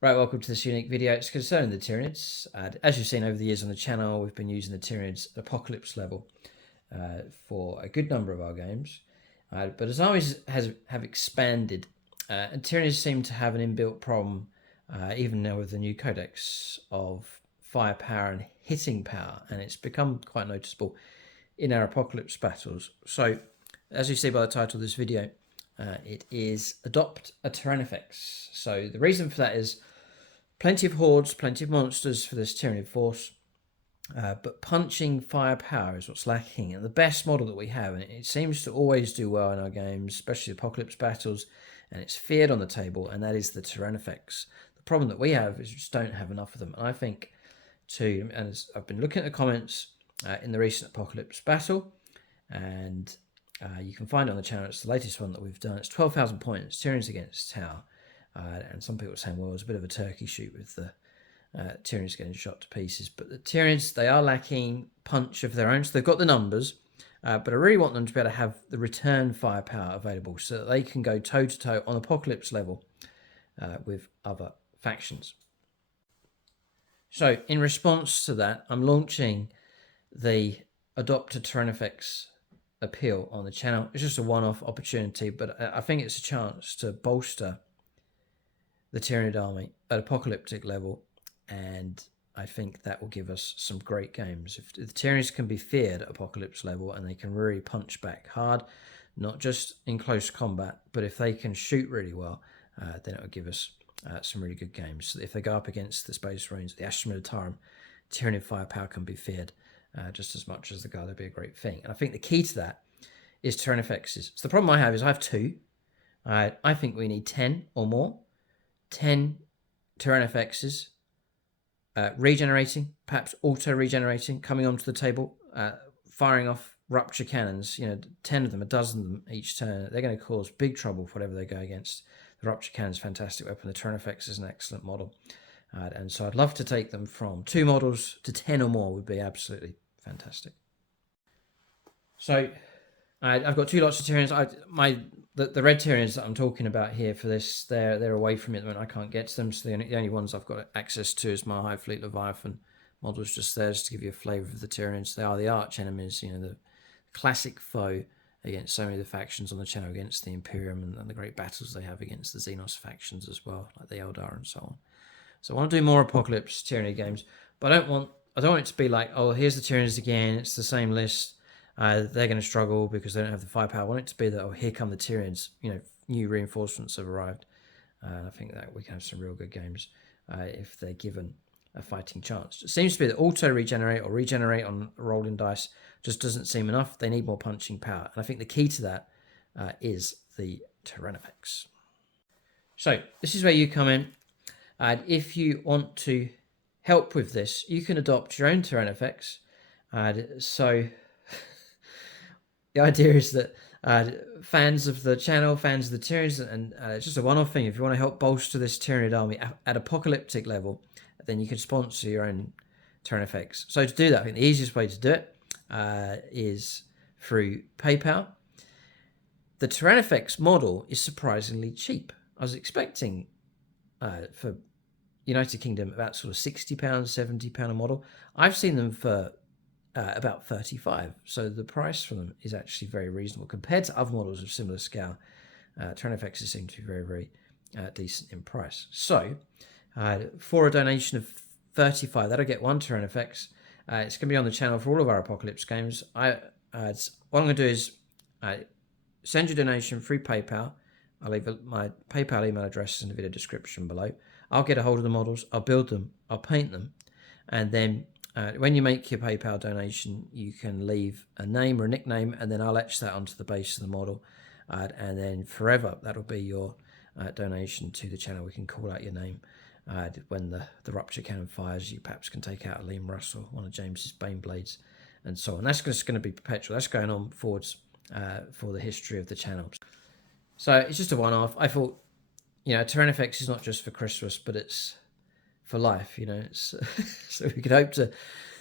Right, welcome to this unique video. It's concerning the Tyranids. As you've seen over the years on the channel, we've been using the Tyranids Apocalypse level for a good number of our games. But as armies have expanded, and Tyranids seem to have an inbuilt problem, even now with the new codex, of firepower and hitting power, and it's become quite noticeable in our Apocalypse battles. So, as you see by the title of this video, it is Adopt a Tyranofex. So the reason for that is plenty of hordes, plenty of monsters for this Tyranid force, but punching firepower is what's lacking. And the best model that we have, and it seems to always do well in our games, especially Apocalypse battles, and it's feared on the table, and that is the Tyranofex. The problem that we have is we just don't have enough of them. And I think and as I've been looking at the comments in the recent Apocalypse battle, and you can find it on the channel. It's the latest one that we've done. It's 12,000 points, Tyranids against Tau. And some people are saying, well, it was a bit of a turkey shoot with the Tyranids getting shot to pieces. But the Tyranids, they are lacking punch of their own. So they've got the numbers, but I really want them to be able to have the return firepower available so that they can go toe-to-toe on Apocalypse level with other factions. So in response to that, I'm launching the Adopt a Tyranofex Appeal on the channel. It's just a one-off opportunity, but I think it's a chance to bolster the Tyranid army at apocalyptic level, and I think that will give us some great games. If the Tyranids can be feared at apocalypse level and they can really punch back hard, not just in close combat, but if they can shoot really well, then it will give us some really good games. So if they go up against the Space Marines, the Ashtamilitarum, Tyranid firepower can be feared just as much as the Guard. That'd be a great thing. And I think the key to that is Tyranofexes. So the problem I have is I have 2. I think we need 10 or more. 10 Tyranofexes regenerating, perhaps auto-regenerating, coming onto the table, firing off rupture cannons, 10 of them, a dozen of them each turn. They're going to cause big trouble for whatever they go against. The rupture cannon is a fantastic weapon. The Tyranofex is an excellent model. And so I'd love to take them from 2 models to 10 or more would be absolutely fantastic. So I've got 2 lots of Tyranids. The red Tyranids that I'm talking about here for this, they're away from me at the moment. I can't get to them, so the only ones I've got access to is my High Fleet Leviathan models just there, just to give you a flavour of the Tyranids. They are the arch enemies, the classic foe against so many of the factions on the channel, against the Imperium and the great battles they have against the Xenos factions as well, like the Eldar and so on. So I want to do more Apocalypse Tyranid games, but I don't want it to be like, oh, here's the Tyranids again, it's the same list. They're going to struggle because they don't have the firepower. I want it to be that, oh, here come the Tyranids, new reinforcements have arrived. And I think that we can have some real good games if they're given a fighting chance. It seems to be that auto-regenerate or regenerate on rolling dice just doesn't seem enough. They need more punching power. And I think the key to that is the Tyranofex. So this is where you come in. And if you want to help with this, you can adopt your own Tyranofex. So the idea is that fans of the channel, fans of the Tyranids, and it's just a one-off thing. If you want to help bolster this Tyranid army at apocalyptic level, then you can sponsor your own Tyranofex. So to do that, I think the easiest way to do it is through PayPal. The Tyranofex model is surprisingly cheap. I was expecting for United Kingdom about sort of £60, £70 a model. I've seen them for about 35, so the price for them is actually very reasonable compared to other models of similar scale. Tyranofexes seem to be very, very decent in price. So for a donation of 35, that'll get 1 Tyranofex. It's going to be on the channel for all of our Apocalypse games. What I'm going to do is send your donation through PayPal. I'll leave my PayPal email address in the video description below. I'll get a hold of the models, I'll build them, I'll paint them, and then when you make your PayPal donation, you can leave a name or a nickname, and then I'll etch that onto the base of the model, and then forever that'll be your donation to the channel. We can call out your name when the rupture cannon fires. You perhaps can take out a Liam Russell, one of James's Bane Blades, and so on. That's just going to be perpetual. That's going on forwards for the history of the channel. So it's just a one-off. I thought, Tyranofex is not just for Christmas, but it's for life, It's so we could hope to.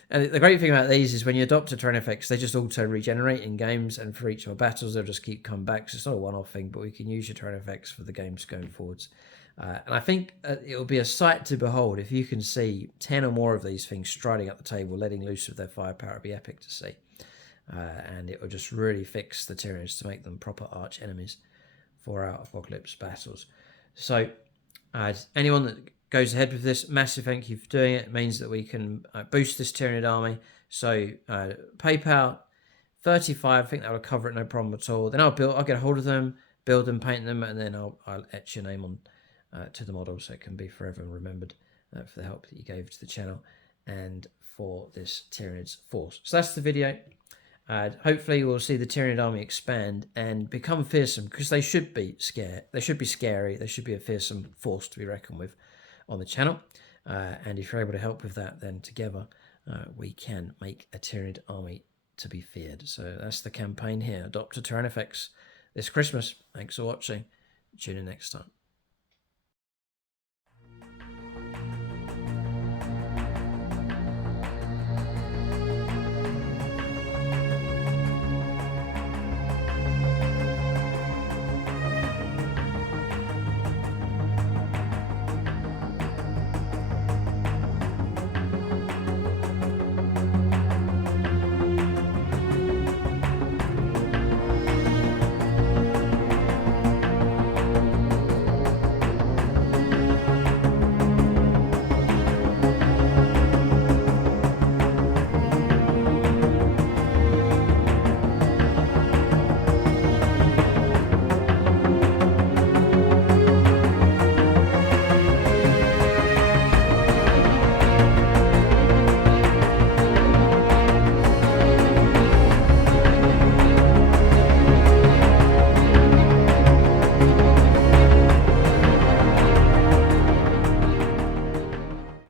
And the great thing about these is when you adopt a Tyranofex, they just auto-regenerate in games, and for each of our battles, they'll just keep coming back. So it's not a one-off thing, but we can use your Tyranofex for the games going forwards. And I think it will be a sight to behold if you can see 10 or more of these things striding up the table, letting loose of their firepower. It'll be epic to see. And it will just really fix the Tyranids to make them proper arch enemies for our Apocalypse battles. So anyone that goes ahead with this, massive thank you for doing it. It means that we can boost this Tyranid army. So PayPal 35, I think that will cover it, no problem at all. Then I'll get a hold of them, build them, paint them, and then I'll etch your name on to the model so it can be forever remembered for the help that you gave to the channel and for this Tyranids force. So that's the video. Hopefully we'll see the Tyranid army expand and become fearsome, because they should be scared. They should be scary. They should be a fearsome force to be reckoned with on the channel. And if you're able to help with that, then together we can make a Tyranid army to be feared. So that's the campaign here. Adopt a Tyranofex this Christmas. Thanks for watching. Tune in next time.